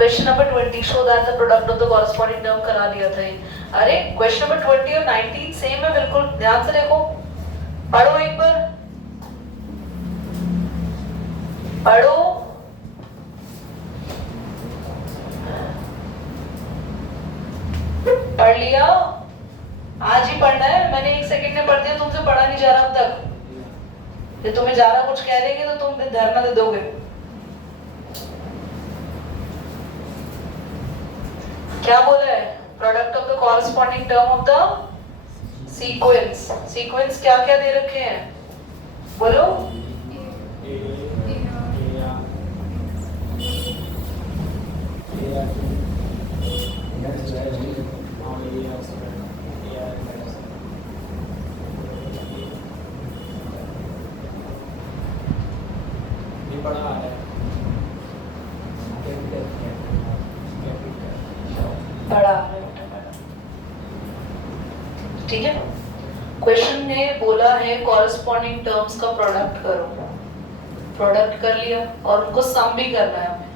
Question number 20 show that the product of the corresponding term करा दिया था ये। अरे क्वेश्चन नंबर 20 और 19 सेम है बिल्कुल, ध्यान से देखो, पढ़ो एक बार, पढ़ो। पढ़ लिया? आज ही पढ़ना है, मैंने 1 सेकंड में पढ़ दिया, तुमसे पढ़ा नहीं जा रहा अब तक। ये तुम्हें ज्यादा कुछ कह देंगे तो तुम धरना दे दोगे। क्या बोला है? Product of the corresponding term of the sequence. Sequence क्या क्या दे रखे हैं बोलो? बड़ा ठीक है। क्वेश्चन ने बोला है कॉरस्पॉन्डिंग टर्म्स का प्रोडक्ट करो, प्रोडक्ट कर लिया और उनको सम भी करना है हमें।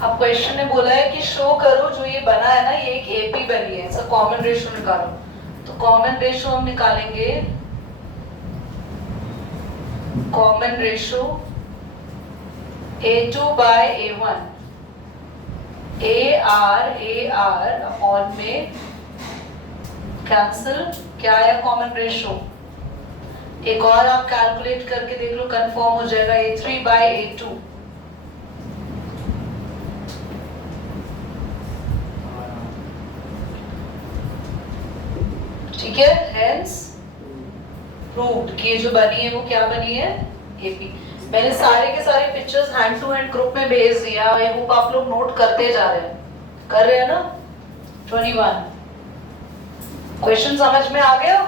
अब क्वेश्चन ने बोला है कि शो करो जो ये बना है ना, ये एक एपी बनी है, इसका कॉमन रेशियो निकालो। तो कॉमन रेशियो हम निकालेंगे, common ratio A2 by A1, AR upon में कैंसिल, क्या है कॉमन रेशियो? एक और आप कैलकुलेट करके देख लो, कंफर्म हो जाएगा, A3 by A2। ठीक है, हेंस प्रूव्ड कि जो बनी है वो क्या बनी है? एपी। मैंने सारे के सारे pictures hand to hand group में भेज दिया, आई होप आप लोग नोट करते जा रहे हैं, कर रहे हैं ना? 21 क्वेश्चन समझ में आ गया?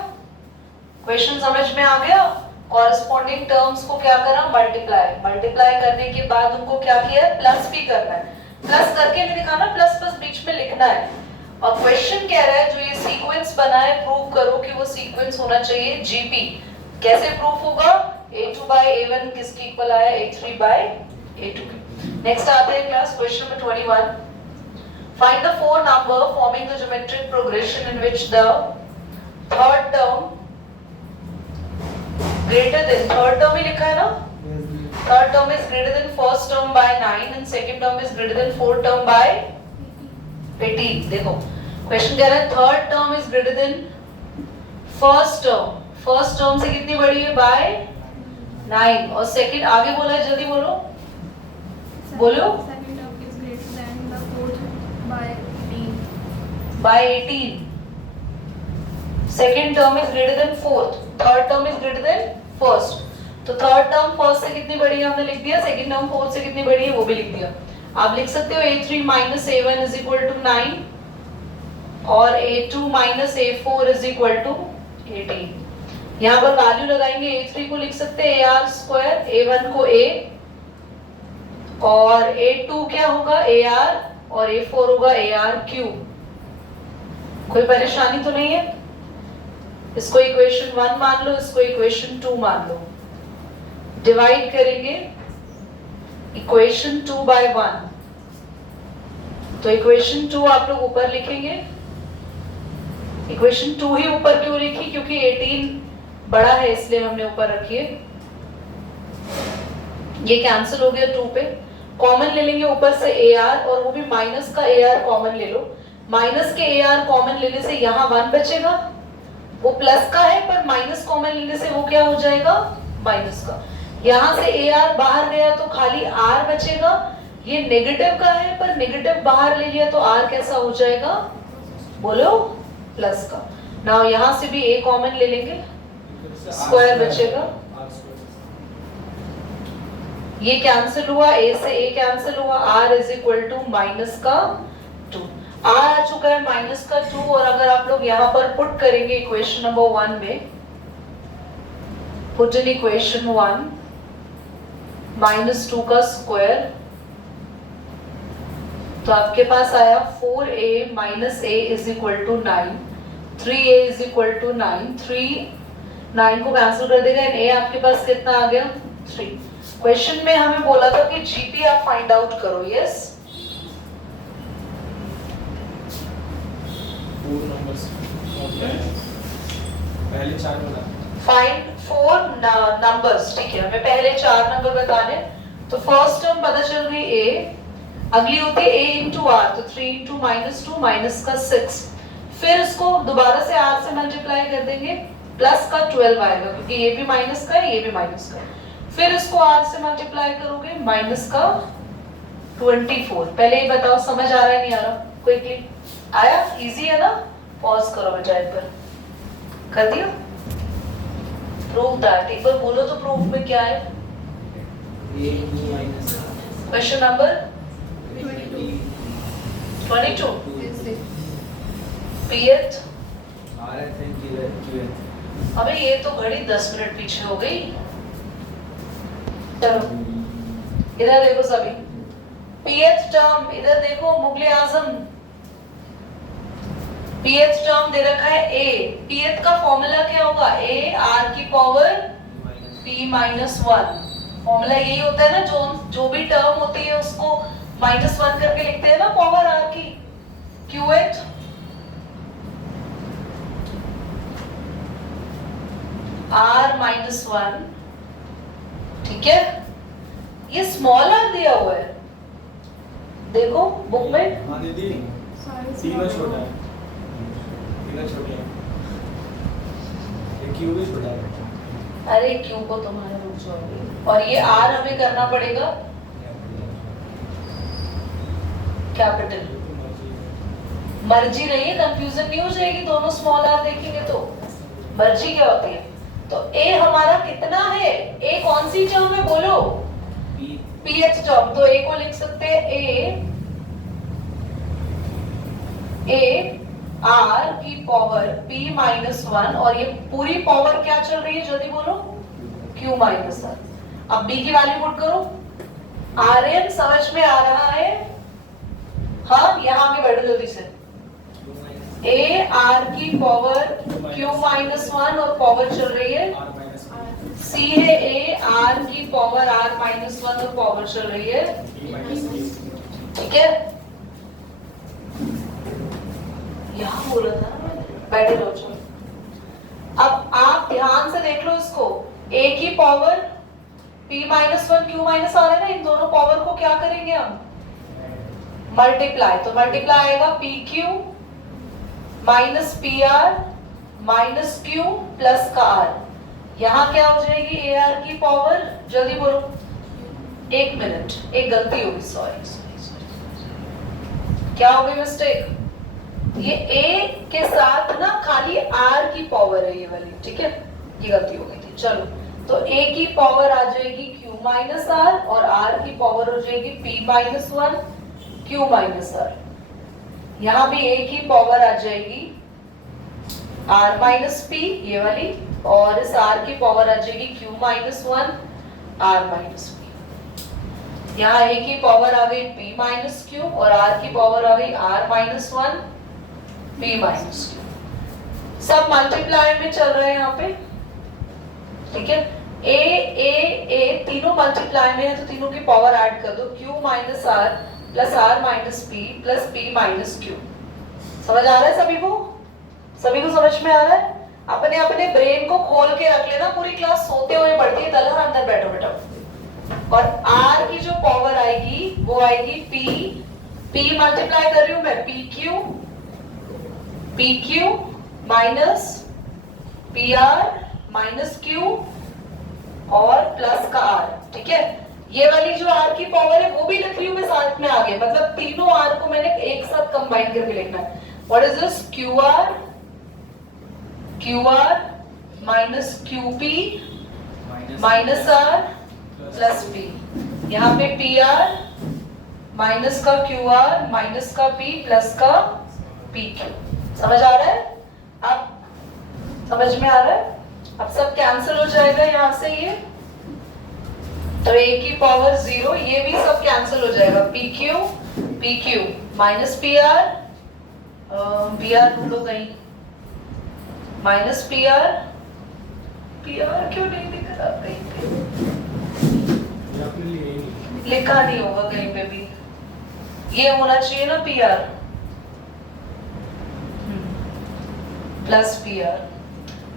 क्वेश्चन समझ में आ गया? कॉरस्पॉन्डिंग टर्म्स को क्या करा? मल्टीप्लाई। मल्टीप्लाई करने के बाद उनको क्या किया है? प्लस भी करना है। प्लस करके नहीं दिखाना, प्लस प्लस बीच में लिखना है। और क्वेश्चन कह रहा है जो ये सीक्वेंस बना है प्रूव करो कि वो सीक्वेंस होना चाहिए जीपी। कैसे प्रूफ होगा? A2 by A1 किसकी इक्वल आया? A3 by A2। नेक्स्ट आते हैं class question number 21। Find the four number forming the geometric progression in which the third term greater than, third term ही लिखा है ना, third term is greater than first term by 9 and second term is greater than fourth term by 18। देखो question कह रहा है third term is greater than first term, first term से कितनी बड़ी है? बाय 9। और सेकंड आगे बोला है, जल्दी बोलो, बोलो। Second term is greater than the fourth by 18। By 18। Second term is greater than fourth, third term is greater than first. तो थर्ड टर्म फर्स्ट से कितनी बड़ी है हमने लिख दिया, सेकंड टर्म फोर्थ से कितनी बड़ी है वो भी लिख दिया। आप लिख सकते हो A3 minus A1 is equal to 9 और A2 minus A4 is equal to 18। यहाँ पर वैल्यू लगाएंगे, A3 को लिख सकते हैं AR स्क्वायर, A1 को A और A2 क्या होगा? AR और A4 होगा AR क्यूब। कोई परेशानी तो नहीं है? इसको इक्वेशन 1 मान लो, इसको इक्वेशन 2 मान लो। डिवाइड करेंगे इक्वेशन 2 by 1, तो इक्वेशन 2 आप लोग ऊपर लिखेंगे। इक्वेशन 2 ही ऊपर क्यों लिखी? क्योंकि 18 बड़ा है इसलिए हमने ऊपर रखी है। ये कैंसिल हो गया 2 पे, कॉमन ले लेंगे ऊपर से AR और वो भी माइनस का AR कॉमन ले लो। माइनस के AR कॉमन लेने से यहाँ 1 बचेगा, वो प्लस का है पर माइनस कॉमन लेने से वो क्या हो जाएगा? माइनस का। यहाँ से AR बाहर गया तो खाली R बचेगा, ये नेगेटिव का है पर नेगेटिव बाहर ले लिया तो R कैसा हो जाएगा? बोलो, प्लस का। नाउ यहाँ से भी A कॉमन ले लेंगे, स्क्वायर बचेगा, ये कैंसिल हुआ, A से A कैंसिल हुआ, R is equal to minus का 2। R आ चुका है माइनस का 2 और अगर आप लोग यहाँ पर पुट करेंगे इक्वेशन नंबर 1 में, पुट इन इक्वेशन 1 -2 का स्क्वायर तो आपके पास आया 4a minus a is equal to 9, 3a is equal to 9, 9 को कैंसिल कर देगा एंड a आपके पास कितना आ गया 3। क्वेश्चन में हमें बोला था कि जीपी आप फाइंड आउट करो, यस। 4 नंबर्स पहले 4 बना फाइंड 4 नंबर्स, ठीक है, हमें पहले 4 नंबर बताने। तो फर्स्ट टर्म पता चल गई a, अगली होती है a इंटू आर, तो 3 इंटू -2 माइनस का 6, फिर इसको दोबारा से r से मल्टीप्लाई कर देंगे, प्लस का 12 आएगा क्योंकि ये भी माइनस का है ये भी माइनस का है, फिर इसको r से मल्टीप्लाई करोगे माइनस का 24। पहले ये बताओ समझ आ रहा है नहीं आ रहा, क्विकली आया, इजी है ना? पॉज करो बेटा, एक बार कर दिया। प्रूव दैट, एक बार बोलो तो प्रूफ में क्या है। Question number 22 pH. अबे ये तो घड़ी 10 मिनट पीछे हो गई। चलो इधर देखो सभी, पीएच टर्म इधर देखो, मुगले आजम पीएच टर्म दे रखा है a, पीएच का फॉर्मूला क्या होगा, a r की पावर p माइनस 1। फॉर्मूला यही होता है ना, जो भी टर्म होती है उसको -1 करके लिखते हैं ना पावर r की, qh r माइनस 1, ठीक है। ये स्मॉल r दिया हुआ है, देखो बुक में। हाँ दीदी, तीनों छोटा है, तीनों छोटे हैं, ये क्यू भी छोटा है। अरे क्यू को तुम्हारे रुक जाओगे, और ये r हमें करना पड़ेगा कैपिटल। मर्जी नहीं है, कंफ्यूजन नहीं हो जाएगी, दोनों स्मॉल r देखेंगे तो। मर्जी क्या होती है, तो a हमारा कितना है, a कौन सी टर्म है बोलो, ph टर्म, तो a को लिख सकते हैं a r की पावर p माइनस 1, और ये पूरी पावर क्या चल रही है जल्दी बोलो, q माइनस r। अब b की वैल्यू पुट करो, rn समझ में आ रहा है, हाँ यहाँ आगे बैठो जल्दी से। a r की पावर q माइनस 1 और पावर चल रही है c है a r की पावर r माइनस 1 और पावर चल रही है, ठीक है। यहाँ बोला था ना मैंने, बैठे रहो चलो। अब आप ध्यान से देख लो इसको, a की power p minus 1 q minus r है ना, इन दोनों पावर को क्या करेंगे हम, मल्टीप्लाई। तो मल्टीप्लाई आएगा pq minus pr minus q plus का r। यहाँ क्या हो जाएगी ar की पावर, जल्दी बोलो, एक मिनट, एक गलती होगी, सॉरी, क्या हो गई मिस्टेक, ये a के साथ ना खाली r की पावर है ये वाली, ठीक है, ये गलती हो गई थी। चलो तो a की पावर आ जाएगी q माइनस r और r की पावर हो जाएगी p minus 1 q minus r। यहाँ भी a की पावर आ जाएगी r माइनस p ये वाली, और इस r की पावर आ जाएगी q minus 1 r minus p। यहाँ a की पावर आ गई p माइनस q और r की पावर आ गई r minus 1 p minus q। सब मल्टीप्लाई में चल रहे हैं यहाँ पे, ठीक है। a तीनों मल्टीप्लाई में है तो तीनों की पावर ऐड कर दो, q minus r plus r minus p plus p minus q। समझ आ रहा है सभी को, सभी को समझ में आ रहा है। अपने अपने ब्रेन को खोल के रख लेना, पूरी क्लास सोते हुए पढ़ती है, दलहन अंदर बैठो बेटा। और r की जो पावर आएगी वो आएगी p मल्टीप्लाई कर रही हूं मैं, pq minus pr minus q और प्लस का r, ठीक है। ये वाली जो r की पावर है वो भी लिख रही हूं मैं साथ में आगे, मतलब तीनों r को मैंने एक साथ कंबाइन करके लिखना है। What is this, qr minus qp minus r plus p। यहाँ पे pr माइनस का qr माइनस का p प्लस का pq। समझ आ रहा है, अब समझ में आ रहा है। अब सब कैंसिल हो जाएगा यहाँ से, ये तो a की पावर 0, ये भी सब कैंसिल हो जाएगा, pq P Q minus P R, P R ढूंढो कहीं, माइनस पी आर क्यों नहीं दिख रहा कहीं पे? ये आपने लिए ही नहीं। लिखा नहीं होगा कहीं पे भी, ये होना चाहिए ना P R plus P R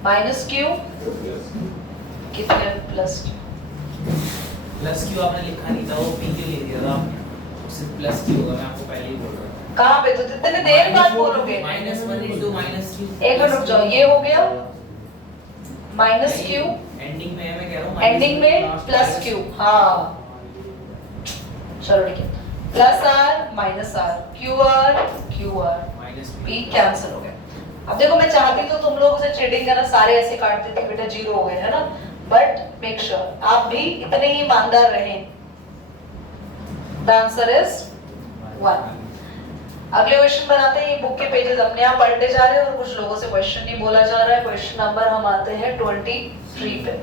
minus Q कितने प्लस प्लस क्यू आपने लिखा नहीं था, वो पी क्यू लिख दिया था आपने, सिर्फ प्लस क्यू होगा, मैं आपको पहले ही बोल रहा था। कहाँ पे? तो इतने देर बाद बोलोगे। -1 into -q, एक मिनट रुक जाओ, ये हो गया माइनस क्यू, एंडिंग में है, मैं कह रहा हूँ एंडिंग में प्लस क्यू, हाँ चलो ठीक है, plus R minus R, Q R P cancel हो गया। अब देखो मैं चाहती तो तुम लोगों से चीटिंग करना, सारे ऐसे काट देती बेटा जीरो हो गए है ना, बट मेक श्योर आप भी इतने ही ईमानदार रहें। The answer is 1। अगले क्वेश्चन बनाते हैं, ये बुक के पेजेस अपने आप पढ़ते जा रहे हैं और कुछ लोगों से क्वेश्चन नहीं बोला जा रहा है। क्वेश्चन नंबर हम आते हैं 23 पे।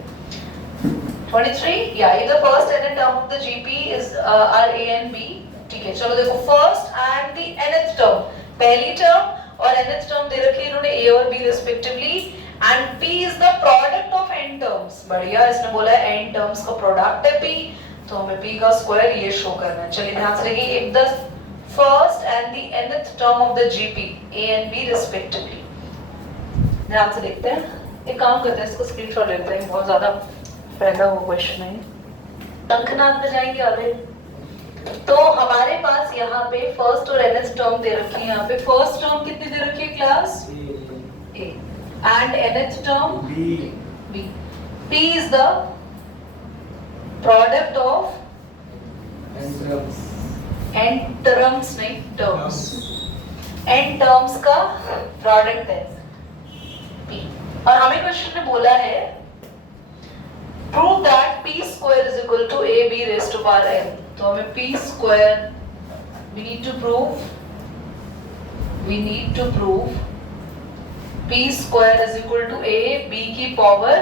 23 या ये the first and term of the GP is are a and B. ठीक है चलो देखो, first and the nth term, पहली टर्म और nth टर्म दे रखी है इन्होंने a और b respectively, and p is the product of n terms. बढ़िया, इसने बोला है n टर्म्स का प्रोडक्ट है p, तो हमें p का स्क्वायर ये शो करना है। चलिए ध्यान से देखिए, if the first and the nth term of the GP a and b respectively, ध्यान से देखते हैं। एक काम करते हैं, इसको स्क्रीनशॉट लेते हैं, बहुत ज्यादा फैला हुआ क्वेश्चन है। अंकनाद में जाएंगे आगे, तो हमारे पास यहाँ पे फर्स्ट और nth टर्म दे रखी है। यहाँ पे फर्स्ट टर्म कितनी दे रखी है class? a and nth term b। p is the product of n terms, नहीं terms, n terms का प्रोडक्ट है p। और हमें क्वेश्चन में बोला है prove that p square is equal to ab raised to power n। तो हमें p square we need to prove p square is equal to a b की पावर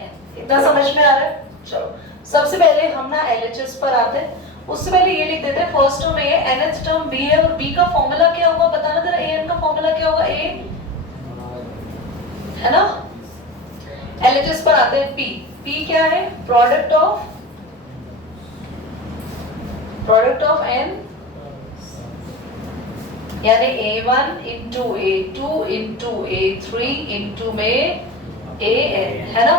n। इतना समझ में आ रहा है? चलो सबसे पहले हम ना LHS पर आते हैं, उससे पहले ये लिख देते हैं फर्स्ट टर्म a है, nth टर्म b है, और b का फॉर्मूला क्या होगा बताना जरा। an का फॉर्मूला क्या होगा? a है ना। LHS पर आते हैं, p क्या है? प्रोडक्ट ऑफ n, यानी a1 into a2 into a3 into में an, है ना।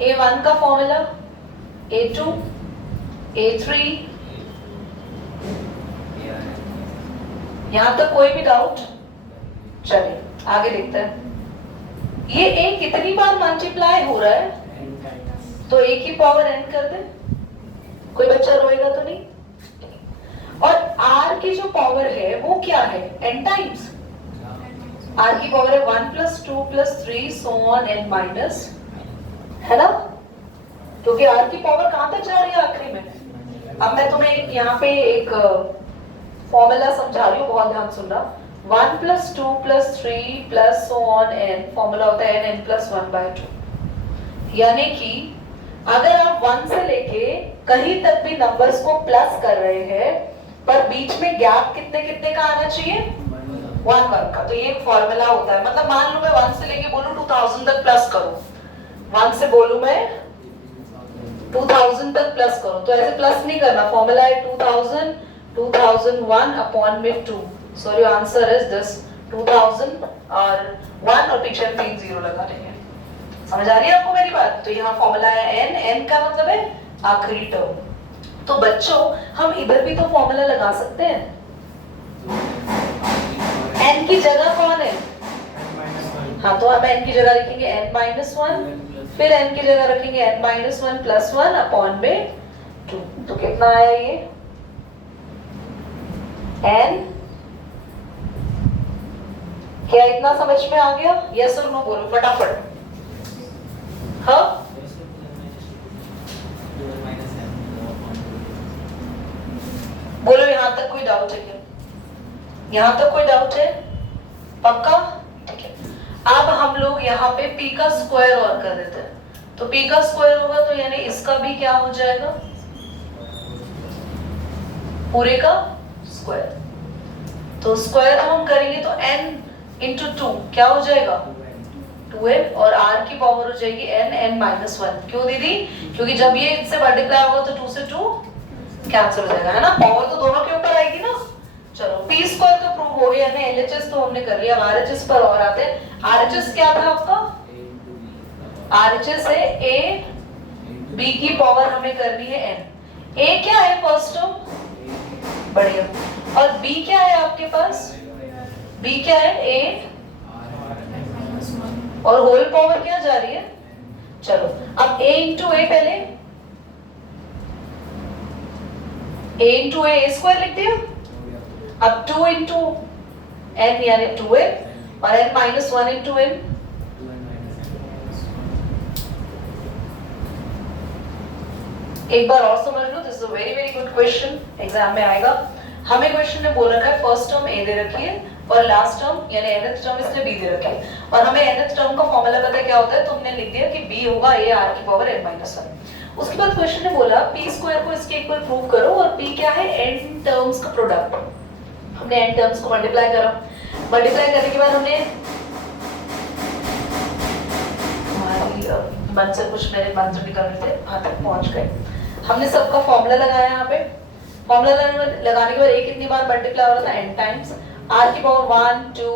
a1 का फॉर्मूला, a2 a3, यहां तक कोई भी डाउट? चलिए आगे देखते हैं। ये a कितनी बार मल्टीप्लाई हो रहा है? तो a की पावर n कर दे, कोई बच्चा रोएगा तो नहीं। और r की जो पावर है वो क्या है? n times. r की पावर है 1 + 2 + 3 so on n माइनस, है ना, क्योंकि r की पावर कहां तक जा रही है? आखिरी में। अब मैं तुम्हें यहाँ पे एक फॉर्मूला समझा रही हूँ, बहुत ध्यान सुनना। 1 + 2 + 3 + so on n, फॉर्मूला होता है n + 1/2। यानी कि अगर आप 1 से लेके कहीं तक भी नंबर्स को प्लस कर रहे हैं, पर बीच में गैप कितने कितने का आना चाहिए? 1 का। तो ये एक फॉर्मूला होता है, मतलब मान लो मैं 1 से लेके बोलूं 2000 तक प्लस करो, 1 से बोलूं मैं 2000 तक प्लस करो, तो ऐसे प्लस नहीं करना। फॉर्मूला है 2000 2001 अपॉन में 2। So your answer is this 2000 और 1 और पीछे 3 0 लगा देंगे। समझ आ रही है आपको मेरी बात? तो यहाँ फॉर्मूला है n का मतलब है आखिरी टर्म। तो बच्चों हम इधर भी तो फॉर्मूला लगा सकते हैं। n की जगह कौन है? हाँ, तो हम n की जगह लिखेंगे n-1, फिर n की जगह रखेंगे n-1 + 1 अपॉन में 2। तो कितना आया ये? n। क्या इतना समझ में आ गया? यस और नो बोलो फटाफट। हाँ, बोलो यहाँ तक कोई डाउट है क्या? यहाँ तक कोई डाउट है? पक्का? ठीक है। अब हम लोग यहाँ पे p का स्क्वायर और कर देते हैं, तो p का स्क्वायर होगा तो यानी इसका भी क्या हो जाएगा? पूरे का स्क्वायर। तो स्क्वायर जब हम करेंगे तो n इंटू 2 क्या हो जाएगा 2n, और r की पावर हो जाएगी n-1। क्यों दीदी? क्योंकि जब ये इससे मल्टीप्लाई होगा तो 2 से 2 कैंसिल हो जाएगा, है ना? पावर तो दोनों के ऊपर आएगी ना। चलो p स्क्वायर तो प्रूव हो गया ना, LHS तो हमने कर लिया। अब RHS पर और आते हैं। RHS क्या था आपका? RHS है a b की पावर हमें करनी है n। a क्या है फर्स्ट टर्म? बढ़िया। और b क्या है आपके पास? b क्या है? a और होल पावर क्या जा रही है? चलो अब a इंटू a पहले, a इंटू a स्क्वायर लिख दिया। अब 2 इंटू n यानी 2n और n-1 इंटू n। एक बार और समझ लो, this is a very very good question, exam में आएगा। हमें क्वेश्चन ने बोल रखा है फर्स्ट टर्म a दे रखी है और लास्ट टर्म यानी nth टर्म इसने b दे रखी है, और हमें nth टर्म का फॉर्मूला पता है क्या होता है, तो हमने लिख दिया कि b होगा a r की पावर n-1। उसके बाद क्वेश्चन ने बोला p स्क्वायर को इसके इक्वल प्रूव करो, और p क्या है? n टर्म्स का प्रोडक्ट। हमने n टर्म्स को मल्टीप्लाई करा, मल्टीप्लाई करने के बाद हमने मन से कुछ मेरे मंत्र निकल रहे थे, वहां तक पहुंच गए। हमने सबका फॉर्मूला लगाया यहाँ पे। फॉर्मूला लगाने के बाद a कितनी बार मल्टीप्लाई हो रहा था? n times. r की पावर 1 2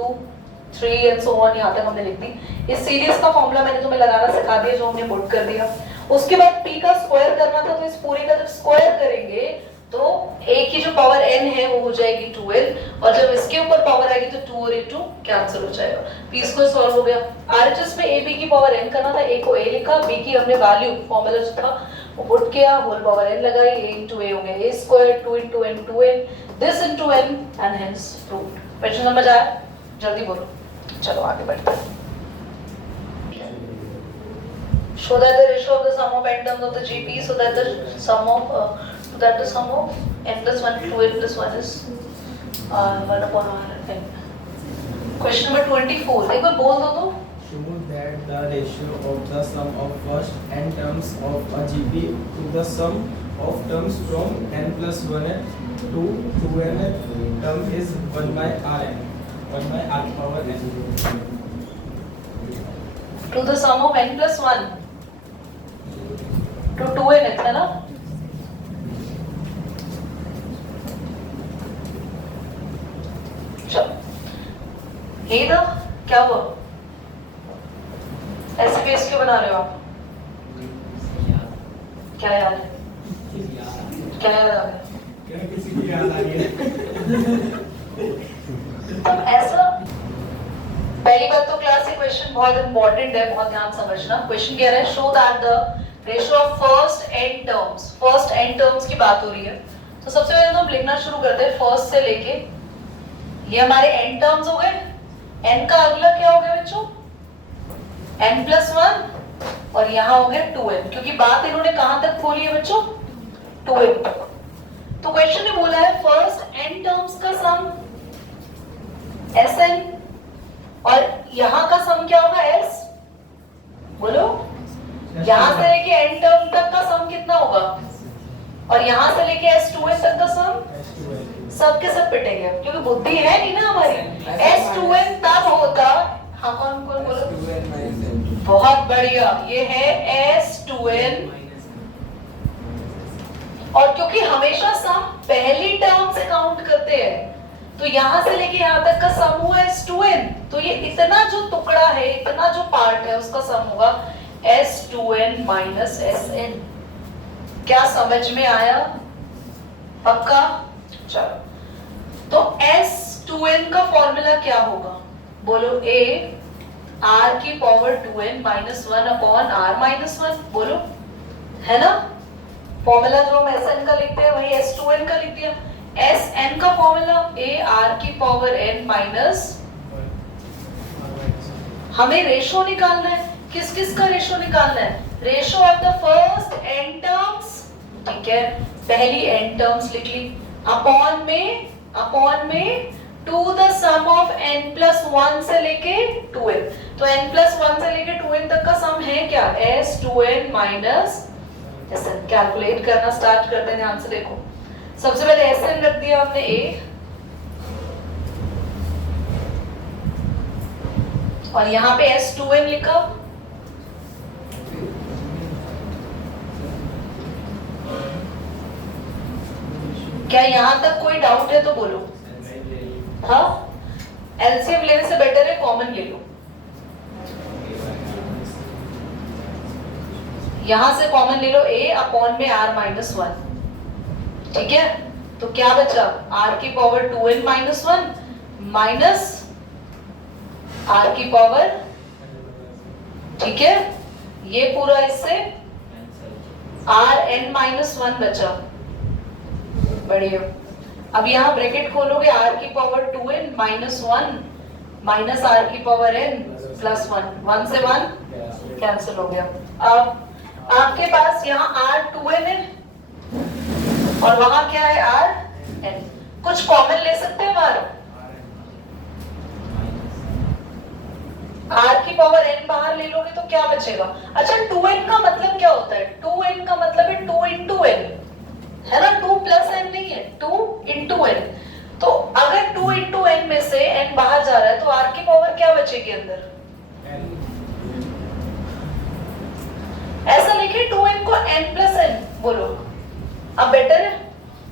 3 एंड सो ऑन, यहाँ तक हमने लिख दी। इस सीरीज का फॉर्मूला मैंने तुम्हें लगाना सिखा दिया, जो हमने पुट कर दिया। उसके बाद p का स्क्वायर करना था, तो इस पूरे का जब स्क्वायर करेंगे तो a की जो पावर n है वो हो जाएगी 2n, और जब इसके ऊपर पावर आएगी तो 2 और 2 कैंसिल हो जाएगा। p स्क्वायर सॉल्व हो गया। RHS में a b की पावर n करना था, a को a लिखा, b की हमने वैल्यू फॉर्मूला जो था वो पुट किया, होल पावर n लगाई, a into a हो गया a square, 2 into n 2n, this into n and hence proved। Question समझ आया? जल्दी बोलो। चलो आगे बढ़ते हैं। Show that the ratio of the sum of n terms of the GP, so that the sum of n plus 1 to n plus 1 is 1 upon r n। Question number 24, एक बार बोल दो तो। Show that the ratio of the sum of first n terms of a GP to the sum of terms from n plus 1n to 2n term is 1 by rn, 1 by r power n। To the sum of n plus 1 to 2n है ना? चलो ये था क्या हुआ? ऐसे face क्यों बना रहे हो आप? क्या याद है? क्या याद आ गया? क्या किसी की याद आ गई? अब ऐसा, पहली बात तो क्लास से क्वेश्चन बहुत इंपॉर्टेंट है, बहुत ध्यान समझना। क्वेश्चन कह रहा है show that the ratio of first n terms की बात हो रही है। तो सबसे पहले तो हम लिखना शुरू करते हैं फर्स्ट से लेके, ये हमारे n टर्म्स हो गए। n का अगला क्या हो गया बच्चों? n plus 1, और यहाँ हो गया 2n, क्योंकि बात इन्होंने कहां तक खोली है बच्चों? 2n तक। तो क्वेश्चन ने बोला है फर्स्ट n टर्म्स का सम Sn, और यहाँ का सम क्या होगा? S। बोलो, यहाँ से लेके n टर्म तक का सम कितना होगा? और यहाँ से लेके S2n तक का सम सब के सब पिटेंगे, क्योंकि बुद्धि है नहीं ना हमारी। S2n तब होता, हाँ कौन कौन बोलो? बहुत बढ़िया, ये है S2n, और क्योंकि हमेशा सम पहली टर्म से काउंट करते हैं, तो यहाँ से लेके यहाँ तक का सम हुआ S2n, तो ये इतना जो टुकड़ा है, इतना जो पार्ट है उसका सम होगा S2n minus Sn। क्या समझ में आया? पक्का? चलो, तो S2n का फॉर्मूला क्या होगा? बोलो, a r की power 2n minus 1 upon r minus 1, बोलो, है ना? फॉर्मूला जो हम Sn का लिखते हैं वही S2n का लिख दिया। Sn का फॉर्मूला a r की पावर n माइनस, हमें रेशो निकालना है। किस किस का रेशो निकालना है? Ratio of the first n terms, ठीक है, पहली n टर्म्स लिख ली, अपॉन में to the sum of n plus 1 से लेके 2n। तो n plus 1 से लेके 2n तक का सम है क्या? S2n minus Sn। कैलकुलेट करना स्टार्ट करते हैं, ध्यान से देखो। सबसे पहले Sn रख दिया हमने a, और यहाँ पे S2n लिखा। क्या यहाँ तक कोई डाउट है तो बोलो। हाँ, एलसीएम लेने से बेटर है कॉमन ले लो। यहां से कॉमन ले लो a अपॉन में r-1, ठीक है। तो क्या बचा, r की पावर 2n-1 माइनस r की पावर, ठीक है, ये पूरा इससे rn-1 बचा। बढ़िया। अब यहाँ ब्रैकेट खोलोगे, r की पावर 2n-1 माइनस r की पावर n प्लस 1, 1 से 1 कैंसिल हो गया। अब आपके पास यहाँ r2n है और वहां क्या है rn। कुछ कॉमन ले सकते हैं बाहर, r की पावर n बाहर ले लोगे तो क्या बचेगा। अच्छा, 2n का मतलब क्या होता है, 2n का मतलब है 2 into n, है ना, 2 प्लस n नहीं है, 2 into n। तो अगर 2 into n में से n बाहर जा रहा है तो r की पावर क्या बचेगी अंदर, ऐसा लिखे 2n को n प्लस n बोलो। अब बेटर है,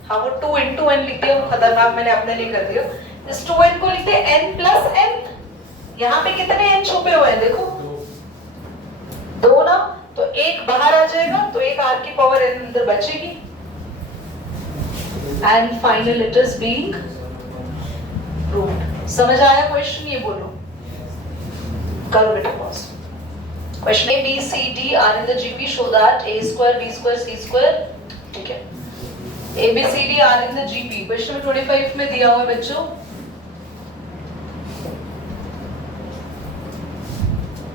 हाँ वो 2 into n लिख दिया, खतरनाक मैंने अपने लिए कर दिया। इस 2n को लिखते हैं n प्लस n। यहाँ पे कितने n छुपे हुए हैं देखो, 2 ना, तो एक बाहर आ जाएगा तो एक r की पावर n अंदर बचेगी। And final it is being proved. समझ आया क्वेश्चन, ये बोलो, करो बेटा pause. Question A, B, C, D are in the GP. Show that A square, B square, C square. ठीक है। A, B, C, D are in the GP. Question में 25 में दिया हुआ है बच्चों।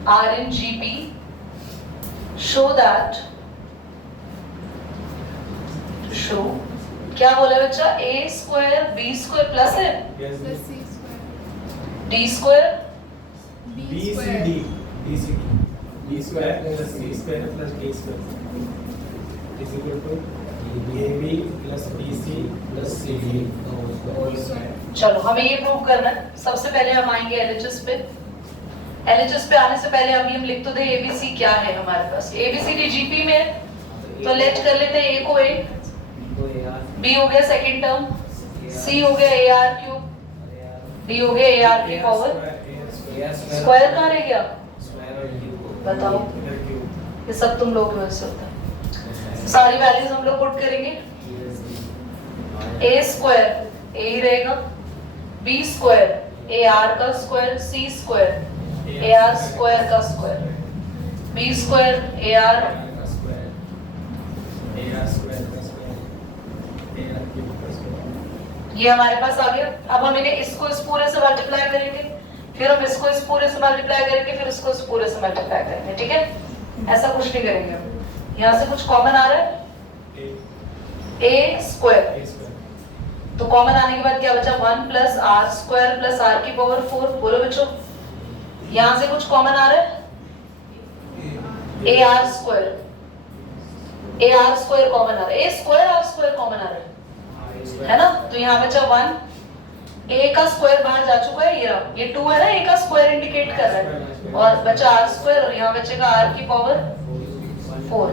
Are in GP. Show that. Show. क्या बोला बच्चा? A square, B square plus है? Yes. plus c square D square. b square B square plus C square plus D square is equal to AB plus BC plus CD whole square। चलो हमें ये prove करना है। सबसे पहले हम आएंगे LHS पे। LHS पे आने से पहले अभी हम लिख तो दे ABC क्या है हमारे पास। ABCD GP में है, तो लेट कर लेते हैं A को A, B हो गया सेकंड टर्म, C हो गया AR क्यूब, D हो गया AR की पावर, स्क्वायर कहाँ रह गया बताओ। ये सब तुम लोग की वजह से होता है। सारी वैल्यूज हम लोग पुट करेंगे। A स्क्वायर A ही रहेगा, B स्क्वायर AR का square, C square AR square का स्क्वायर, B स्क्वायर AR ये हमारे पास आ गया। अब हम इन्हें इसको इस पूरे से मल्टीप्लाई करेंगे, फिर हम इसको इस पूरे से मल्टीप्लाई करेंगे, फिर इसको इस पूरे से मल्टीप्लाई करेंगे, ठीक है। ऐसा कुछ नहीं करेंगे हम। यहाँ से कुछ कॉमन आ रहा है A स्क्वायर, तो कॉमन आने के बाद क्या बचा 1 plus are square plus R की पावर 4। बोलो बच्चों, यहाँ से कुछ कॉमन आ रहा है ए आर स्क्वायर कॉमन आ रहा है, ए स्क्वायर आर स्क्वायर कॉमन आ रहा है ना। तो यहाँ बचा 1, ए का स्क्वायर बाहर जा चुका है, ये 2 है ना, ए का स्क्वायर इंडिकेट कर रहा है, और बचा आर स्क्वायर, और यहाँ बचेगा आर की पावर 4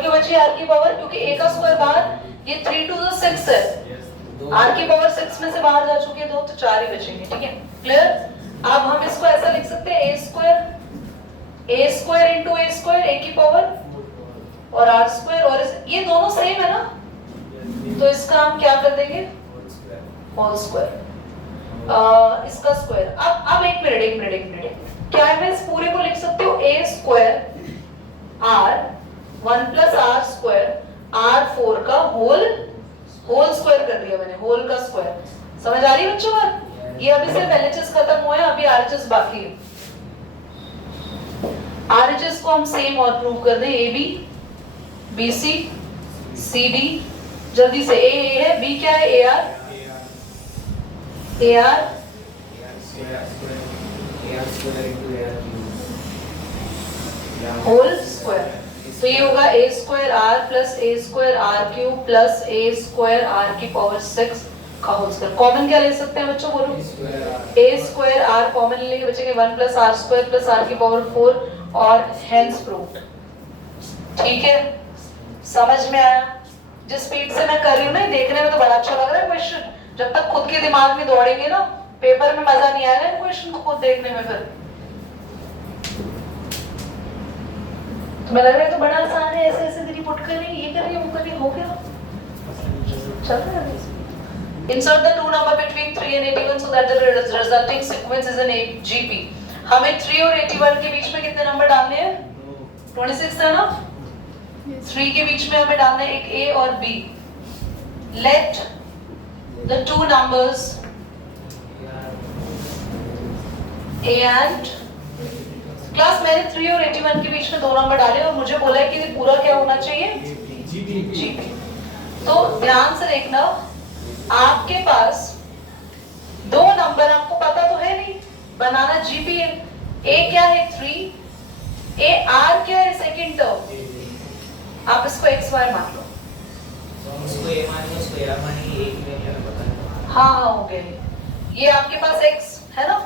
की बची आर की पावर, क्योंकि ए का स्क्वायर बाहर, ये 3 to the 6 है, आर की पावर 6 में से बाहर जा चुकी है 2, तो 4 ही बचेंगे, ठीक है। क्लियर। अब हम इसको ऐसा लिख सकते हैं ए स्क्वायर इंटू ए स्क्वायर, ए की पावर और आर स्क्वायर, और ये दोनों सेम है ना, तो इसका हम क्या कर देंगे होल स्क्वायर, इसका स्क्वायर। अब एक मिनट, क्या है, मैं इस पूरे को लिख सकती हूँ a square r 1 plus are square R4 का होल स्क्वायर कर दिया मैंने, होल का स्क्वायर। समझ आ रही है बच्चों बात। ये अभी सिर्फ LHS खत्म हुआ है, अभी RHS बाकी है। RHS को हम सेम और प्रूव कर दें, AB BC CD, जल्दी से A है, B क्या है AR होल स्क्वायर। तो ये होगा a square r plus a square r cube plus a square r की पावर 6 का होल स्क्वायर। कॉमन क्या ले सकते हैं बच्चों, बोलो? ए स्क्वायर आर कॉमन लेके बचेंगे 1 plus are square plus R की पावर 4 और हेंस प्रूव्ड। ठीक है, समझ में आया? जिस स्पीड से मैं कर रही हूँ ना, देखने में तो बड़ा अच्छा लग रहा है क्वेश्चन, जब तक खुद के दिमाग में दौड़ेंगे ना पेपर में मजा नहीं आएगा क्वेश्चन को खुद देखने में। फिर तुम्हें लग रहा है तो बड़ा आसान है, ऐसे ऐसे तेरी पुट कर रही है, ये कर रही है, वो कर रही है, हो गया, चल रहा है। Insert the two number between 3 and 81 so that the resulting sequence is an GP. हमें 3 और 81 के बीच में कितने नंबर डालने हैं? 26 है ना? 3 के बीच में हमें डालना है एक A और B. Let the two numbers A and class मैंने 3 और 81 के बीच में 2 नंबर डाले और मुझे बोला है कि ये पूरा क्या होना चाहिए? GP. तो ध्यान से देखना, आपके पास 2 नंबर आपको पता तो है नहीं, बनाना जीपी है। ए क्या है 3, ए आर क्या है सेकंड टर्म, आप इसको एक्स वाई मान लो। उसको ए मानिए, उसको यार मानिए, एक में क्या पता है। हाँ हो गए, ये आपके पास एक्स है ना,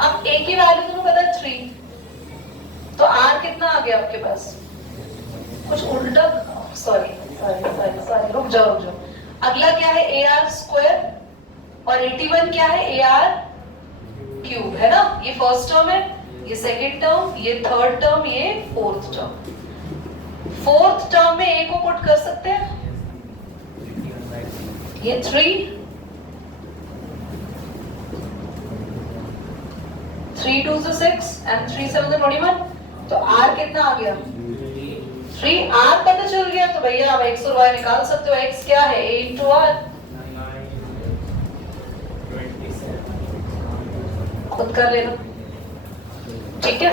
अब ए की वैल्यू तुम्हें पता है 3, तो आर कितना आ गया आपके पास? कुछ उल्टा, सॉरी रुक जाओ। अगला क्या है ए आर स्क्वायर और 81 क्या है ए आर क्यूब, है ना? ये फर्स्ट टर्म है, ये सेकंड टर्म, ये थर्ड टर्म, ये फोर्थ टर्म। फोर्थ टर्म में ए को पुट कर सकते हैं, ये 3 2 से 6 and 3 7 से 21, तो आर कितना आ गया? 3। आर पता चल गया तो भैया आप एक्स और वाई निकाल सकते हो। एक्स क्या है? a into r, खुद कर लेना, ठीक है?